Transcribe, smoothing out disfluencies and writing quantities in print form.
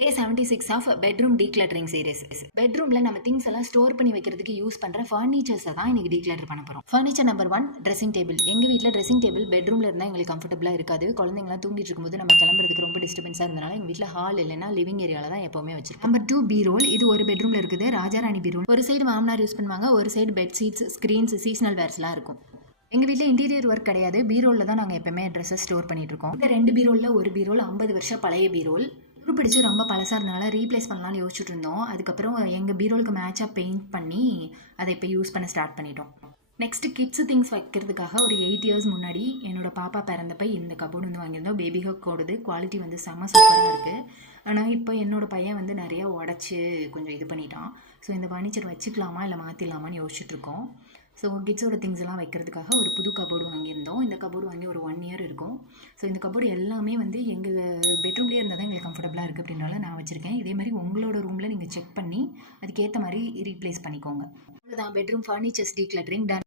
Day 76 of bedroom decluttering series. பெட்ரூம்ல நம்ம things எல்லாம் ஸ்டோர் பண்ணி வைக்கிறதுக்கு யூஸ் பண்ற ஃபர்னிச்சர்ஸை தான் இன்னைக்கு டீக்ளட்டர் பண்ண போறோம். Furniture number 1 dressing table. எங்க வீட்டில் ட்ரெஸ்ஸிங் டேபிள் பெட்ரூம்ல இருந்தால் எங்களுக்கு கம்ஃபர்டபுளா இருக்காது. குழந்தைங்களாம் தூங்கிட்டு இருக்கும்போது நம்ம கிளம்புறதுக்கு ரொம்ப டிஸ்டர்பன்ஸா இருந்தனால எங்க வீட்டில் ஹால் இல்லைன்னா லிவிங் ஏரியால தான் எப்பவுமே வச்சிருக்கோம். நம்பர் 2 பீரோல். இது ஒரு பெட்ரூம்ல இருக்குது. ராஜாராணி பீரோல். ஒரு சைடு மாமனார் யூஸ் பண்ணுவாங்க, ஒரு side bed sheets, screens, seasonal வேர்ஸ்லாம் இருக்கும். எங்கள் வீட்டில் இன்டீரியர் ஒர்க் கிடையாது. பீரோலில் தான் நாங்கள் எப்பவுமே ட்ரெஸ்ஸஸ் ஸ்டோர் பண்ணிட்டு இருக்கோம். இந்த 2 பீரோலில் ஒரு பீரோல் 50 வருஷம் பழைய பீரோல் பிடிச்சி ரொம்ப பழசாக இருந்தனால ரீப்ளேஸ் பண்ணலாம்னு யோசிச்சுட்டு இருந்தோம். அதுக்கப்புறம் எங்கள் பீரோலுக்கு மேட்சாக பெயிண்ட் பண்ணி அதை இப்போ யூஸ் பண்ண ஸ்டார்ட் பண்ணிட்டோம். நெக்ஸ்ட்டு கிட்ஸு திங்ஸ் வைக்கிறதுக்காக ஒரு 8 இயர்ஸ் முன்னாடி என்னோட பாப்பா பிறந்தப்ப இந்த கபோர்டு வந்து வாங்கியிருந்தோம். பேபி ஹக் ஓடுது. குவாலிட்டி வந்து செம்ம சூப்பராக இருக்குது. ஆனால் இப்போ என்னோடய பையன் வந்து நிறையா உடச்சி கொஞ்சம் இது பண்ணிட்டான். ஸோ இந்த ஃபர்னிச்சர் வச்சுக்கலாமா இல்லை மாற்றிடலாமான்னு யோசிச்சுட்ருக்கோம். ஸோ கிட்ஸோட திங்ஸ் எல்லாம் வைக்கிறதுக்காக ஒரு புது கபோர்டு வாங்கியிருந்தோம். இந்த கபோர்டு வாங்கி ஒரு 1 இயர் இருக்கும். ஸோ இந்த கபோர்டு எல்லாமே வந்து எங்கள் பெட்ரூம்லேயே இருந்தால் தான் எங்களுக்கு கம்ஃபர்டபுளாக இருக்குது அப்படின்னால நான் வச்சுருக்கேன். இதே மாதிரி உங்களோட ரூமில் நீங்கள் செக் பண்ணி அதுக்கேற்ற மாதிரி ரீப்ளேஸ் பண்ணிக்கோங்க. அவ்வளோதான், பெட்ரூம் ஃபர்னிச்சர்ஸ் டீக்ளட்டரிங் டன்.